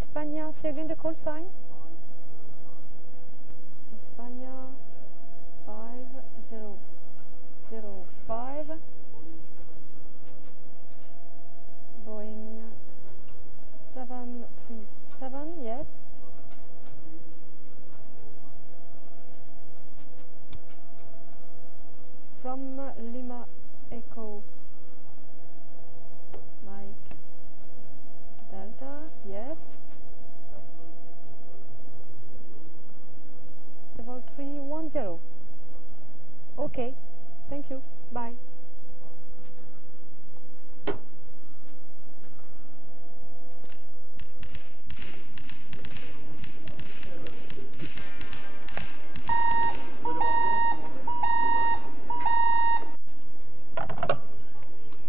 España, say again the call sign. España 5005. Boeing 737, yes. From Lima Echo Mike Delta, yes. Level 310. Okay, thank you, bye.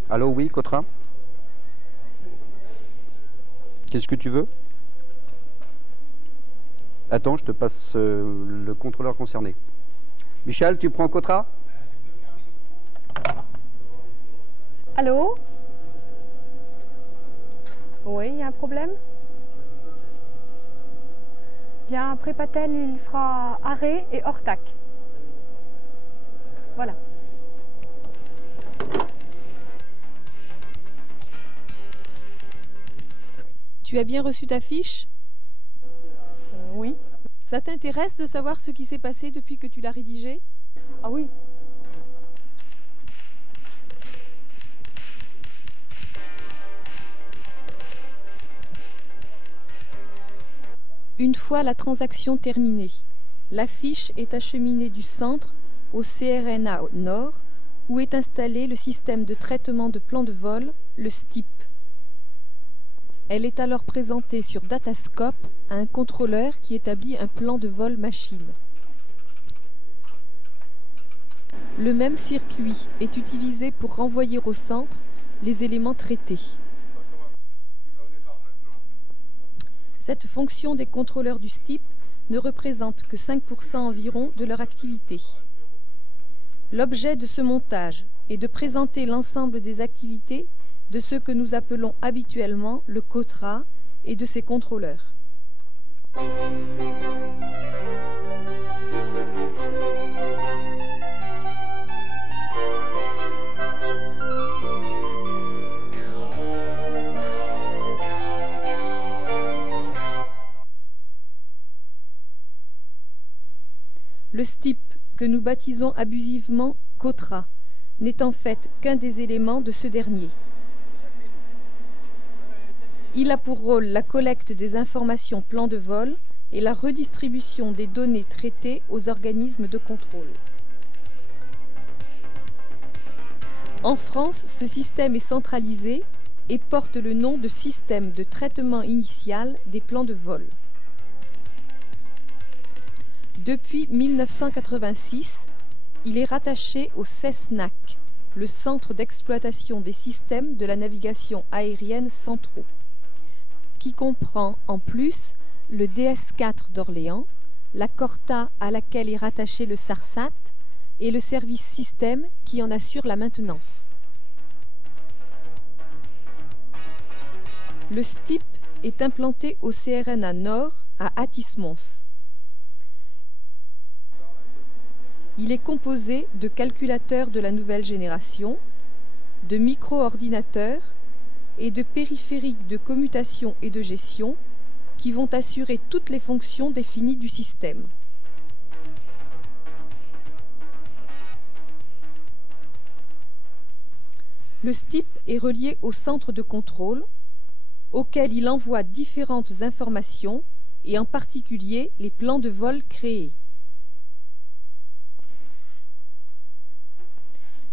Allô, oui, Cotra? Qu'est-ce que tu veux? Attends, je te passe le contrôleur concerné. Michel, tu prends Cotra? Allô? Oui, il y a un problème? Bien, après Patel, il fera arrêt et hors-tac. Voilà. Tu as bien reçu ta fiche? Oui. Ça t'intéresse de savoir ce qui s'est passé depuis que tu l'as rédigée? Ah oui. Une fois la transaction terminée, la fiche est acheminée du centre au CRNA Nord, où est installé le système de traitement de plan de vol, le STIP. Elle est alors présentée sur Datascope à un contrôleur qui établit un plan de vol machine. Le même circuit est utilisé pour renvoyer au centre les éléments traités. Cette fonction des contrôleurs du STIP ne représente que 5% environ de leur activité. L'objet de ce montage est de présenter l'ensemble des activités de ce que nous appelons habituellement le COTRA et de ses contrôleurs. Le STIP, que nous baptisons abusivement COTRA, n'est en fait qu'un des éléments de ce dernier. Il a pour rôle la collecte des informations plan de vol et la redistribution des données traitées aux organismes de contrôle. En France, ce système est centralisé et porte le nom de système de traitement initial des plans de vol. Depuis 1986, il est rattaché au CESNAC, le Centre d'exploitation des systèmes de la navigation aérienne centraux, qui comprend en plus le DS4 d'Orléans, la Corta à laquelle est rattaché le SARSAT et le service système qui en assure la maintenance. Le STIP est implanté au CRNA Nord à Athis-Mons. Il est composé de calculateurs de la nouvelle génération, de micro-ordinateurs et de périphériques de commutation et de gestion qui vont assurer toutes les fonctions définies du système. Le STIP est relié au centre de contrôle, auquel il envoie différentes informations et en particulier les plans de vol créés.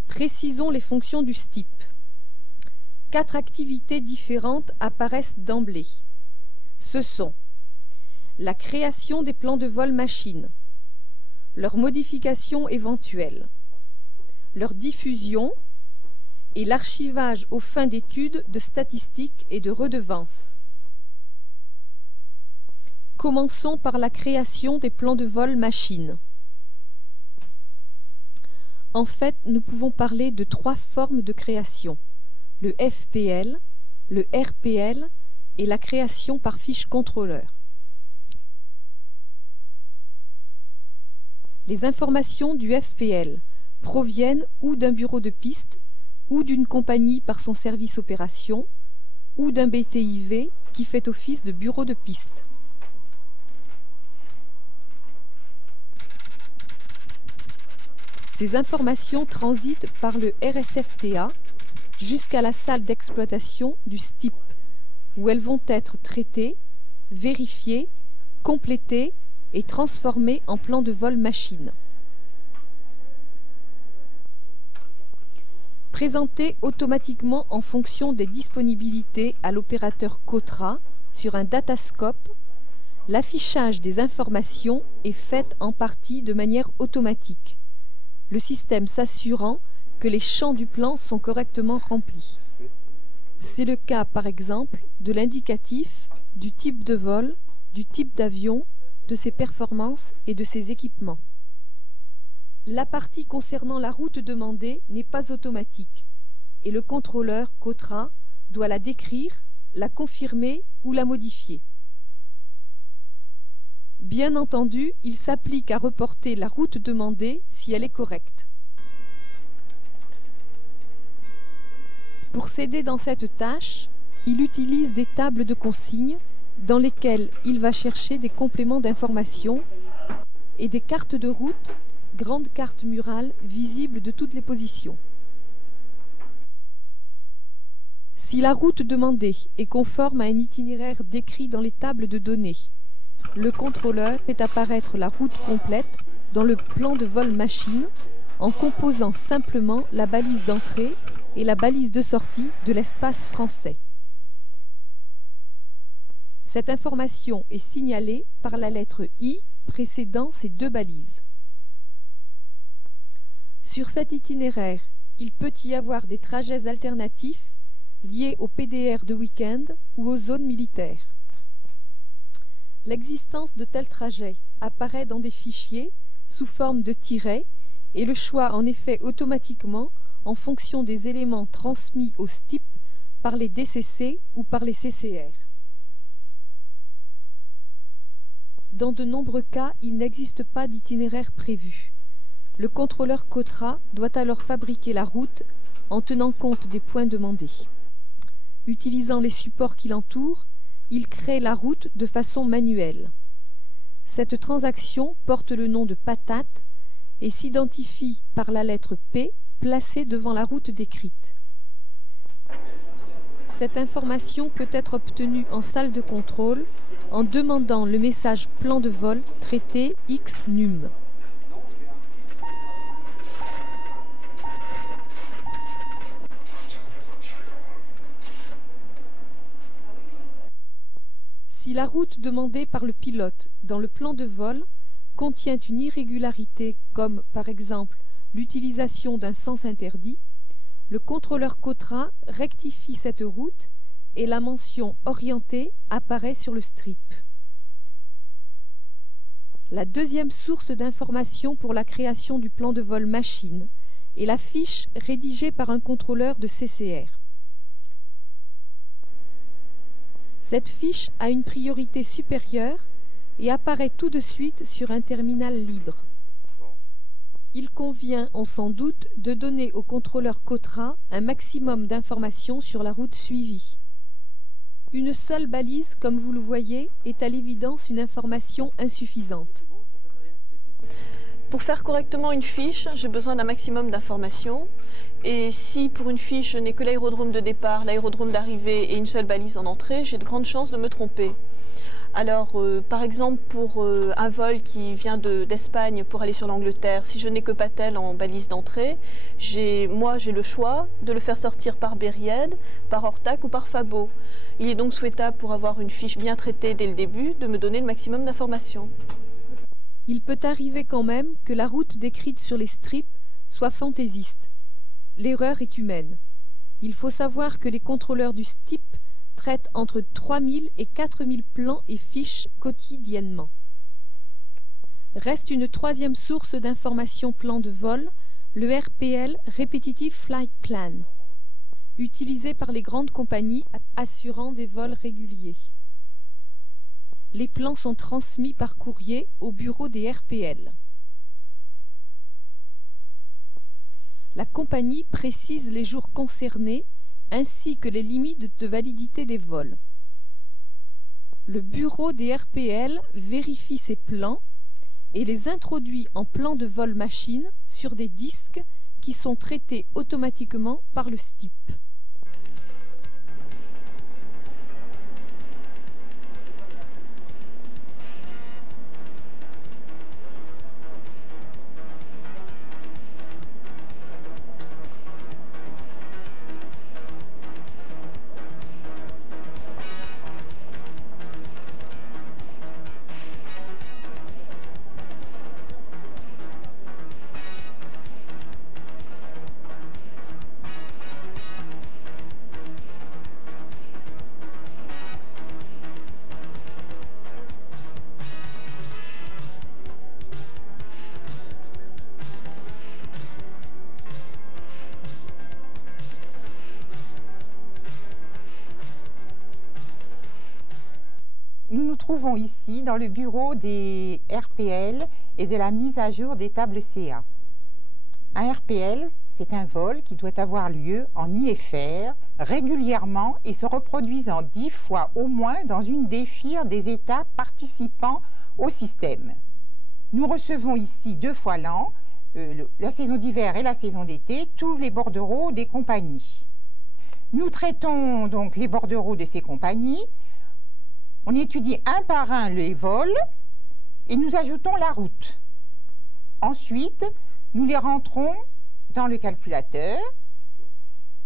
Précisons les fonctions du STIP. 4 activités différentes apparaissent d'emblée. Ce sont la création des plans de vol machine, leur modification éventuelle, leur diffusion et l'archivage aux fins d'études de statistiques et de redevances. Commençons par la création des plans de vol machine. En fait, nous pouvons parler de 3 formes de création, le FPL, le RPL et la création par fiche contrôleur. Les informations du FPL proviennent ou d'un bureau de piste, ou d'une compagnie par son service opération, ou d'un BTIV qui fait office de bureau de piste. Ces informations transitent par le RSFTA jusqu'à la salle d'exploitation du STIP, où elles vont être traitées, vérifiées, complétées et transformées en plan de vol machine. Présentées automatiquement en fonction des disponibilités à l'opérateur COTRA sur un datascope, l'affichage des informations est fait en partie de manière automatique, le système s'assurant que les champs du plan sont correctement remplis. C'est le cas, par exemple, de l'indicatif, du type de vol, du type d'avion, de ses performances et de ses équipements. La partie concernant la route demandée n'est pas automatique et le contrôleur COTRA doit la décrire, la confirmer ou la modifier. Bien entendu, il s'applique à reporter la route demandée si elle est correcte. Pour s'aider dans cette tâche, il utilise des tables de consignes dans lesquelles il va chercher des compléments d'information et des cartes de route, grandes cartes murales visibles de toutes les positions. Si la route demandée est conforme à un itinéraire décrit dans les tables de données, le contrôleur fait apparaître la route complète dans le plan de vol machine en composant simplement la balise d'entrée et la balise de sortie de l'espace français. Cette information est signalée par la lettre I précédant ces deux balises. Sur cet itinéraire, il peut y avoir des trajets alternatifs liés au PDR de week-end ou aux zones militaires. L'existence de tels trajets apparaît dans des fichiers sous forme de tirets et le choix en est fait automatiquement en fonction des éléments transmis au STIP par les DCC ou par les CCR. Dans de nombreux cas, il n'existe pas d'itinéraire prévu. Le contrôleur COTRA doit alors fabriquer la route en tenant compte des points demandés. Utilisant les supports qui l'entourent, il crée la route de façon manuelle. Cette transaction porte le nom de patate et s'identifie par la lettre P placée devant la route décrite. Cette information peut être obtenue en salle de contrôle en demandant le message plan de vol traité XNUM. Si la route demandée par le pilote dans le plan de vol contient une irrégularité comme par exemple l'utilisation d'un sens interdit, le contrôleur COTRA rectifie cette route et la mention orientée apparaît sur le strip. La deuxième source d'information pour la création du plan de vol machine est la fiche rédigée par un contrôleur de CCR. Cette fiche a une priorité supérieure et apparaît tout de suite sur un terminal libre. Il convient, on s'en doute, de donner au contrôleur COTRA un maximum d'informations sur la route suivie. Une seule balise, comme vous le voyez, est à l'évidence une information insuffisante. Pour faire correctement une fiche, j'ai besoin d'un maximum d'informations. Et si pour une fiche, je n'ai que l'aérodrome de départ, l'aérodrome d'arrivée et une seule balise en entrée, j'ai de grandes chances de me tromper. Alors, par exemple, pour un vol qui vient d'Espagne pour aller sur l'Angleterre, si je n'ai que Patel en balise d'entrée, moi j'ai le choix de le faire sortir par Berried, par Ortac ou par Fabo. Il est donc souhaitable, pour avoir une fiche bien traitée dès le début, de me donner le maximum d'informations. Il peut arriver quand même que la route décrite sur les strips soit fantaisiste. L'erreur est humaine. Il faut savoir que les contrôleurs du STIP traitent entre 3000 et 4000 plans et fiches quotidiennement. Reste une troisième source d'information plan de vol, le RPL, Repetitive Flight Plan. utilisé par les grandes compagnies assurant des vols réguliers. Les plans sont transmis par courrier au bureau des RPL. La compagnie précise les jours concernés ainsi que les limites de validité des vols. Le bureau des RPL vérifie ces plans et les introduit en plan de vol machine sur des disques qui sont traités automatiquement par le STIP. Nous nous trouvons ici dans le bureau des RPL et de la mise à jour des tables CA. Un RPL, c'est un vol qui doit avoir lieu en IFR régulièrement et se reproduisant 10 fois au moins dans une des FIR des États participant au système. Nous recevons ici 2 fois l'an, la saison d'hiver et la saison d'été, tous les bordereaux des compagnies. Nous traitons donc les bordereaux de ces compagnies. On étudie un par un les vols et nous ajoutons la route. Ensuite, nous les rentrons dans le calculateur.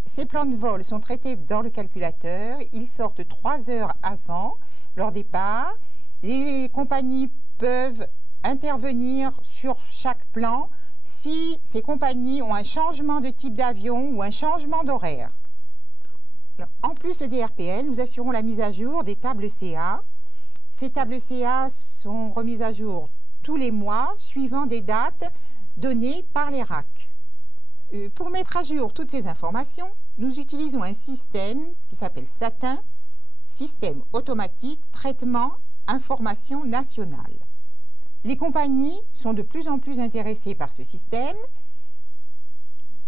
Ces plans de vol sont traités dans le calculateur. Ils sortent 3 heures avant leur départ. Les compagnies peuvent intervenir sur chaque plan si ces compagnies ont un changement de type d'avion ou un changement d'horaire. En plus des RPL, nous assurons la mise à jour des tables CA. Ces tables CA sont remises à jour tous les mois, suivant des dates données par les RAC. Pour mettre à jour toutes ces informations, nous utilisons un système qui s'appelle SATIN, Système automatique traitement information nationale. Les compagnies sont de plus en plus intéressées par ce système.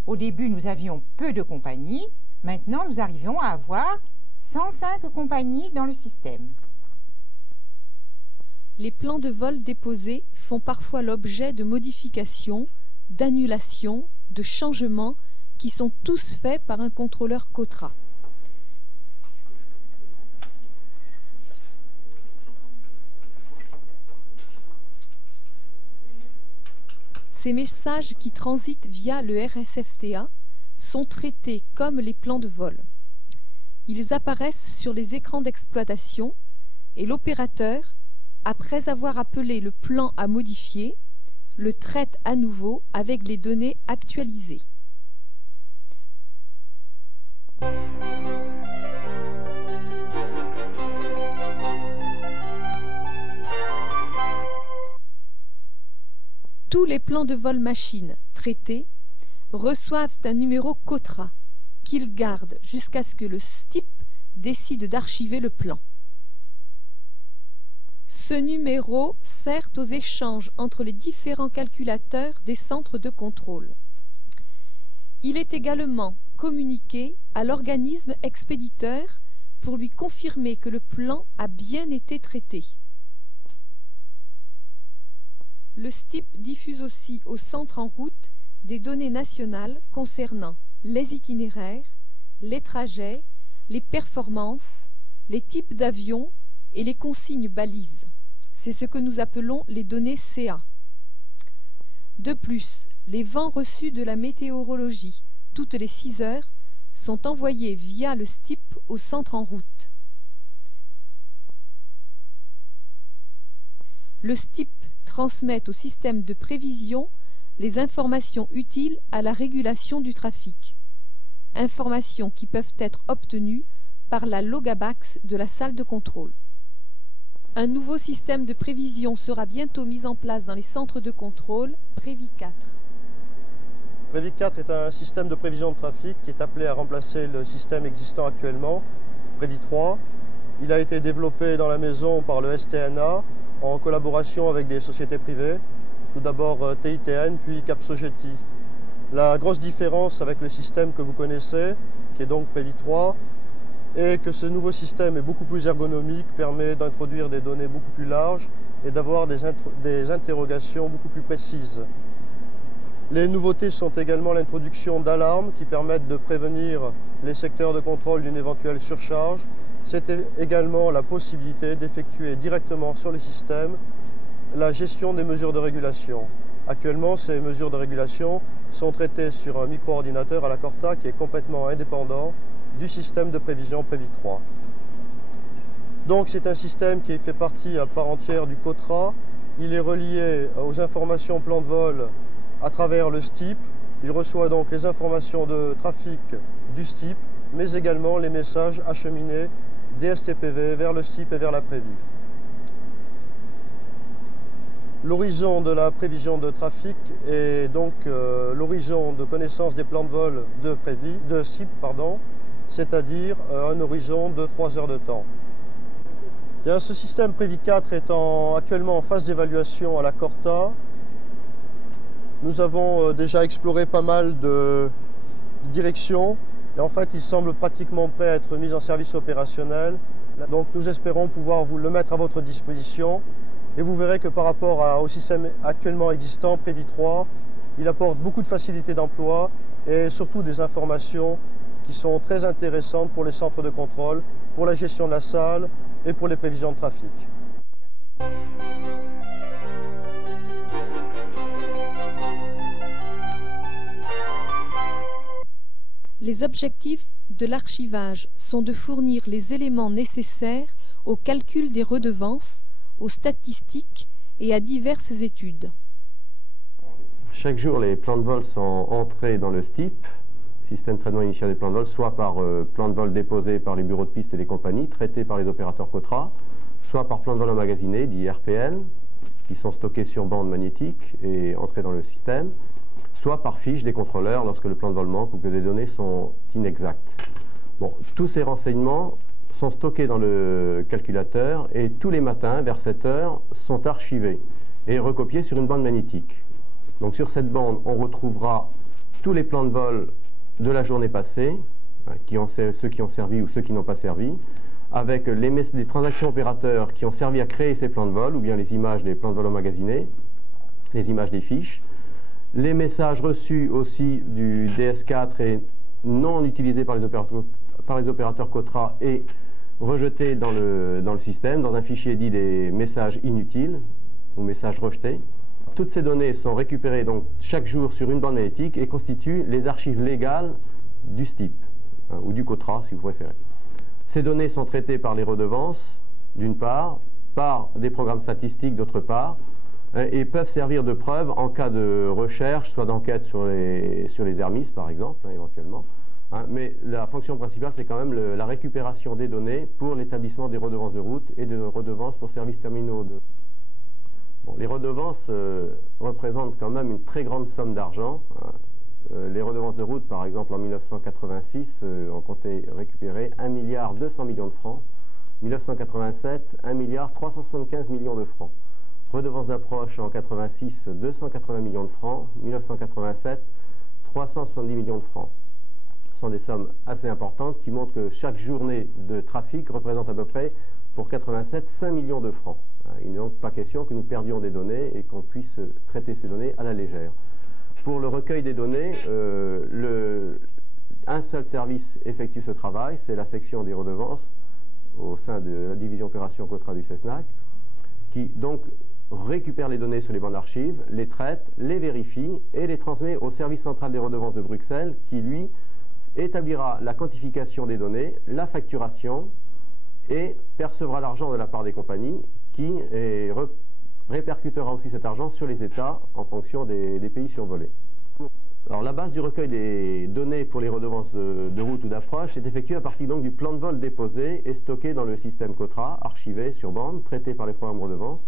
Au début, nous avions peu de compagnies. Maintenant, nous arrivons à avoir 105 compagnies dans le système. Les plans de vol déposés font parfois l'objet de modifications, d'annulations, de changements qui sont tous faits par un contrôleur COTRA. Ces messages qui transitent via le RSFTA sont traités comme les plans de vol. Ils apparaissent sur les écrans d'exploitation et l'opérateur, après avoir appelé le plan à modifier, le traite à nouveau avec les données actualisées. Tous les plans de vol machine traités reçoivent un numéro COTRA qu'ils gardent jusqu'à ce que le STIP décide d'archiver le plan. Ce numéro sert aux échanges entre les différents calculateurs des centres de contrôle. Il est également communiqué à l'organisme expéditeur pour lui confirmer que le plan a bien été traité. Le STIP diffuse aussi au centre en route des données nationales concernant les itinéraires, les trajets, les performances, les types d'avions et les consignes balises. C'est ce que nous appelons les données CA. De plus, les vents reçus de la météorologie toutes les 6 heures sont envoyés via le STIP au centre en route. Le STIP transmet au système de prévision les informations utiles à la régulation du trafic, informations qui peuvent être obtenues par la Logabax de la salle de contrôle. Un nouveau système de prévision sera bientôt mis en place dans les centres de contrôle Prévi 4. Prévic 4 est un système de prévision de trafic qui est appelé à remplacer le système existant actuellement, Prévic 3. Il a été développé dans la maison par le STNA en collaboration avec des sociétés privées, tout d'abord TITN puis Capsogeti. La grosse différence avec le système que vous connaissez, qui est donc Prévic 3, est que ce nouveau système est beaucoup plus ergonomique, permet d'introduire des données beaucoup plus larges et d'avoir des interrogations beaucoup plus précises. Les nouveautés sont également l'introduction d'alarmes qui permettent de prévenir les secteurs de contrôle d'une éventuelle surcharge. C'est également la possibilité d'effectuer directement sur le système la gestion des mesures de régulation. Actuellement, ces mesures de régulation sont traitées sur un micro-ordinateur à la Corta qui est complètement indépendant du système de prévision Prévic 3. Donc c'est un système qui fait partie à part entière du COTRA. Il est relié aux informations plan de vol à travers le STIP. Il reçoit donc les informations de trafic du STIP, mais également les messages acheminés des STPV vers le STIP et vers la Prévi. L'horizon de la prévision de trafic est donc l'horizon de connaissance des plans de vol de STIP, c'est-à-dire un horizon de 3 heures de temps. Bien, ce système Prévic 4 est actuellement en phase d'évaluation à la Corta. Nous avons déjà exploré pas mal de directions et en fait il semble pratiquement prêt à être mis en service opérationnel. Donc nous espérons pouvoir vous le mettre à votre disposition et vous verrez que par rapport au système actuellement existant, Prévic 3, il apporte beaucoup de facilité d'emploi et surtout des informations qui sont très intéressantes pour les centres de contrôle, pour la gestion de la salle et pour les prévisions de trafic. Les objectifs de l'archivage sont de fournir les éléments nécessaires au calcul des redevances, aux statistiques et à diverses études. Chaque jour, les plans de vol sont entrés dans le STIP, système de traitement initial des plans de vol, soit par plan de vol déposé par les bureaux de piste et les compagnies, traités par les opérateurs COTRA, soit par plan de vol emmagasiné, dit RPL, qui sont stockés sur bande magnétique et entrés dans le système, soit par fiche des contrôleurs lorsque le plan de vol manque ou que des données sont inexactes. Bon, tous ces renseignements sont stockés dans le calculateur et tous les matins, vers 7 heures, sont archivés et recopiés sur une bande magnétique. Donc sur cette bande, on retrouvera tous les plans de vol de la journée passée, ceux qui ont servi ou ceux qui n'ont pas servi, avec les transactions opérateurs qui ont servi à créer ces plans de vol, ou bien les images des plans de vol emmagasinés, les images des fiches, les messages reçus aussi du DS4 et non utilisés par les opérateurs COTRA et rejetés dans le système, dans un fichier dit des messages inutiles ou messages rejetés. Toutes ces données sont récupérées donc chaque jour sur une bande magnétique et constituent les archives légales du STIP, ou du COTRA si vous préférez. Ces données sont traitées par les redevances, d'une part, par des programmes statistiques, d'autre part, et peuvent servir de preuve en cas de recherche, soit d'enquête sur les Hermis, par exemple, éventuellement. Mais la fonction principale, c'est quand même la récupération des données pour l'établissement des redevances de route et de redevances pour services terminaux. Bon, les redevances représentent quand même une très grande somme d'argent. Les redevances de route, par exemple, en 1986, on comptait récupérer 1,2 milliard de francs. 1987, 1,375 milliard de francs. Redevances d'approche en 86, 280 millions de francs. 1987, 370 millions de francs. Ce sont des sommes assez importantes qui montrent que chaque journée de trafic représente à peu près, pour 87, 5 millions de francs. Il n'est donc pas question que nous perdions des données et qu'on puisse traiter ces données à la légère. Pour le recueil des données, un seul service effectue ce travail, c'est la section des redevances au sein de la division opération COTRA du CESNAC, qui donc récupère les données sur les bandes d'archives, les traite, les vérifie et les transmet au service central des redevances de Bruxelles qui, lui, établira la quantification des données, la facturation et percevra l'argent de la part des compagnies qui répercutera aussi cet argent sur les États en fonction des pays survolés. Alors la base du recueil des données pour les redevances de route ou d'approche est effectuée à partir donc du plan de vol déposé et stocké dans le système COTRA, archivé sur bande, traité par les programmes redevances.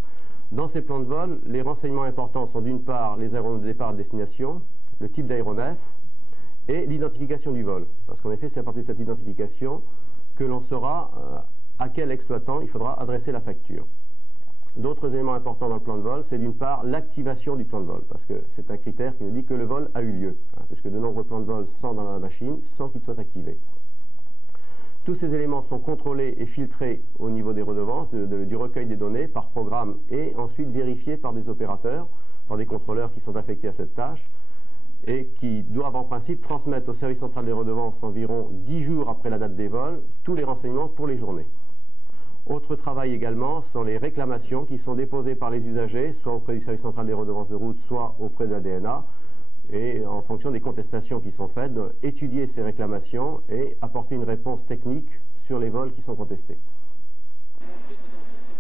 Dans ces plans de vol, les renseignements importants sont d'une part les aérodromes de départ et de destination, le type d'aéronef et l'identification du vol. Parce qu'en effet, c'est à partir de cette identification que l'on saura à quel exploitant il faudra adresser la facture. D'autres éléments importants dans le plan de vol, c'est d'une part l'activation du plan de vol, parce que c'est un critère qui nous dit que le vol a eu lieu, puisque de nombreux plans de vol sont dans la machine sans qu'ils soient activés. Tous ces éléments sont contrôlés et filtrés au niveau des redevances, du recueil des données par programme, et ensuite vérifiés par des opérateurs, par des contrôleurs qui sont affectés à cette tâche, et qui doivent en principe transmettre au service central des redevances environ 10 jours après la date des vols, tous les renseignements pour les journées. Autre travail également sont les réclamations qui sont déposées par les usagers, soit auprès du service central des redevances de route, soit auprès de la DNA, et en fonction des contestations qui sont faites, étudier ces réclamations et apporter une réponse technique sur les vols qui sont contestés.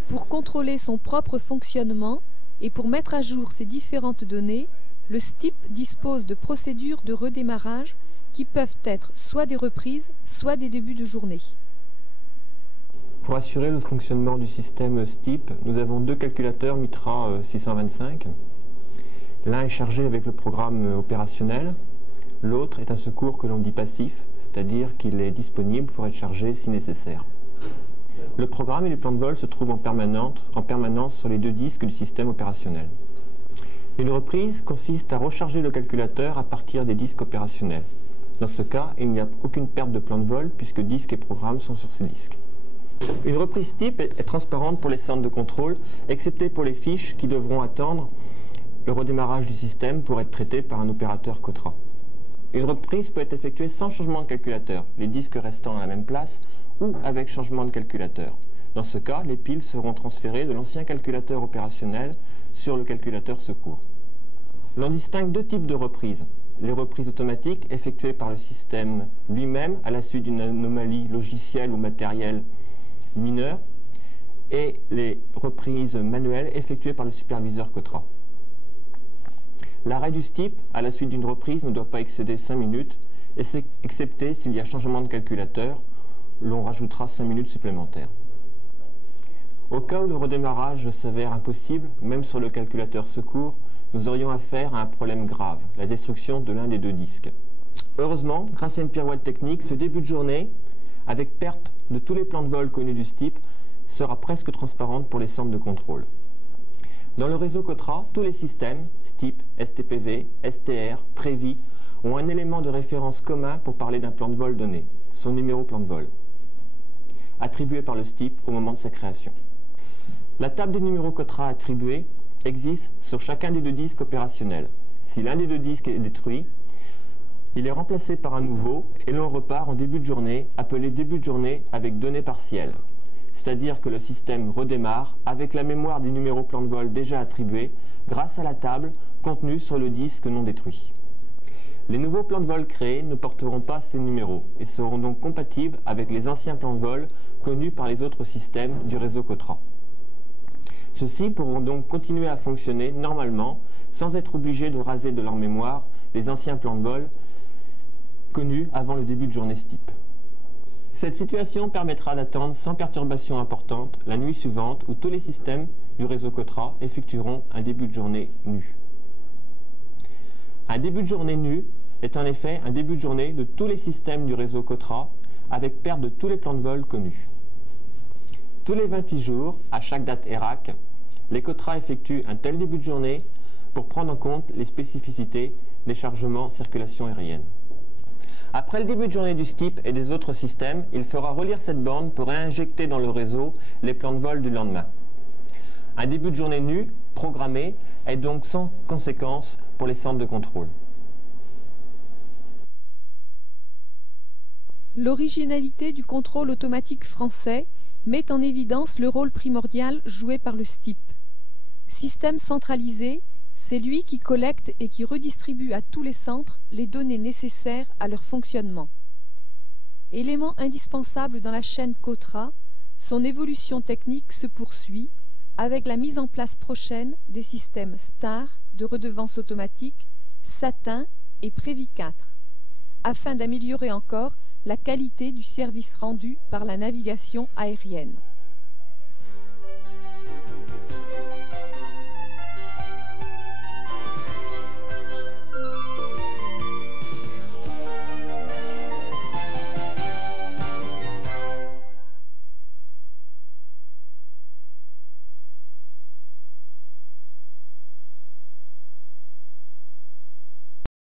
Pour contrôler son propre fonctionnement et pour mettre à jour ces différentes données, le STIP dispose de procédures de redémarrage qui peuvent être soit des reprises, soit des débuts de journée. Pour assurer le fonctionnement du système STIP, nous avons deux calculateurs Mitra 625. L'un est chargé avec le programme opérationnel, l'autre est un secours que l'on dit passif, c'est-à-dire qu'il est disponible pour être chargé si nécessaire. Le programme et les plans de vol se trouvent en permanence sur les deux disques du système opérationnel. Une reprise consiste à recharger le calculateur à partir des disques opérationnels. Dans ce cas, il n'y a aucune perte de plan de vol puisque disques et programmes sont sur ces disques. Une reprise type est transparente pour les centres de contrôle, excepté pour les fiches qui devront attendre le redémarrage du système pour être traitées par un opérateur COTRA. Une reprise peut être effectuée sans changement de calculateur, les disques restant à la même place, ou avec changement de calculateur. Dans ce cas, les piles seront transférées de l'ancien calculateur opérationnel sur le calculateur secours. L'on distingue deux types de reprises. Les reprises automatiques effectuées par le système lui-même à la suite d'une anomalie logicielle ou matérielle mineure et les reprises manuelles effectuées par le superviseur COTRA. L'arrêt du STIP à la suite d'une reprise ne doit pas excéder 5 minutes, excepté s'il y a changement de calculateur, l'on rajoutera 5 minutes supplémentaires. Au cas où le redémarrage s'avère impossible, même sur le calculateur secours, nous aurions affaire à un problème grave, la destruction de l'un des deux disques. Heureusement, grâce à une pirouette technique, ce début de journée, avec perte de tous les plans de vol connus du STIP, sera presque transparente pour les centres de contrôle. Dans le réseau COTRA, tous les systèmes, STIP, STPV, STR, Prévi, ont un élément de référence commun pour parler d'un plan de vol donné, son numéro plan de vol, attribué par le STIP au moment de sa création. La table des numéros COTRA attribués existe sur chacun des deux disques opérationnels. Si l'un des deux disques est détruit, il est remplacé par un nouveau et l'on repart en début de journée, appelé début de journée avec données partielles. C'est-à-dire que le système redémarre avec la mémoire des numéros plan de vol déjà attribués grâce à la table contenue sur le disque non détruit. Les nouveaux plans de vol créés ne porteront pas ces numéros et seront donc compatibles avec les anciens plans de vol connus par les autres systèmes du réseau COTRA. Ceux-ci pourront donc continuer à fonctionner normalement sans être obligés de raser de leur mémoire les anciens plans de vol connus avant le début de journée STIP. Cette situation permettra d'attendre sans perturbation importante la nuit suivante où tous les systèmes du réseau COTRA effectueront un début de journée nu. Un début de journée nu est en effet un début de journée de tous les systèmes du réseau COTRA avec perte de tous les plans de vol connus. Tous les 28 jours, à chaque date ERAC, les COTRA effectuent un tel début de journée pour prendre en compte les spécificités des chargements circulation aérienne. Après le début de journée du STIP et des autres systèmes, il fera relire cette borne pour réinjecter dans le réseau les plans de vol du lendemain. Un début de journée nu, programmé, est donc sans conséquence pour les centres de contrôle. L'originalité du contrôle automatique français met en évidence le rôle primordial joué par le STIP. Système centralisé, c'est lui qui collecte et qui redistribue à tous les centres les données nécessaires à leur fonctionnement. Élément indispensable dans la chaîne COTRA, son évolution technique se poursuit avec la mise en place prochaine des systèmes STAR de redevance automatique, SATIN et Prévi 4, afin d'améliorer encore la qualité du service rendu par la navigation aérienne.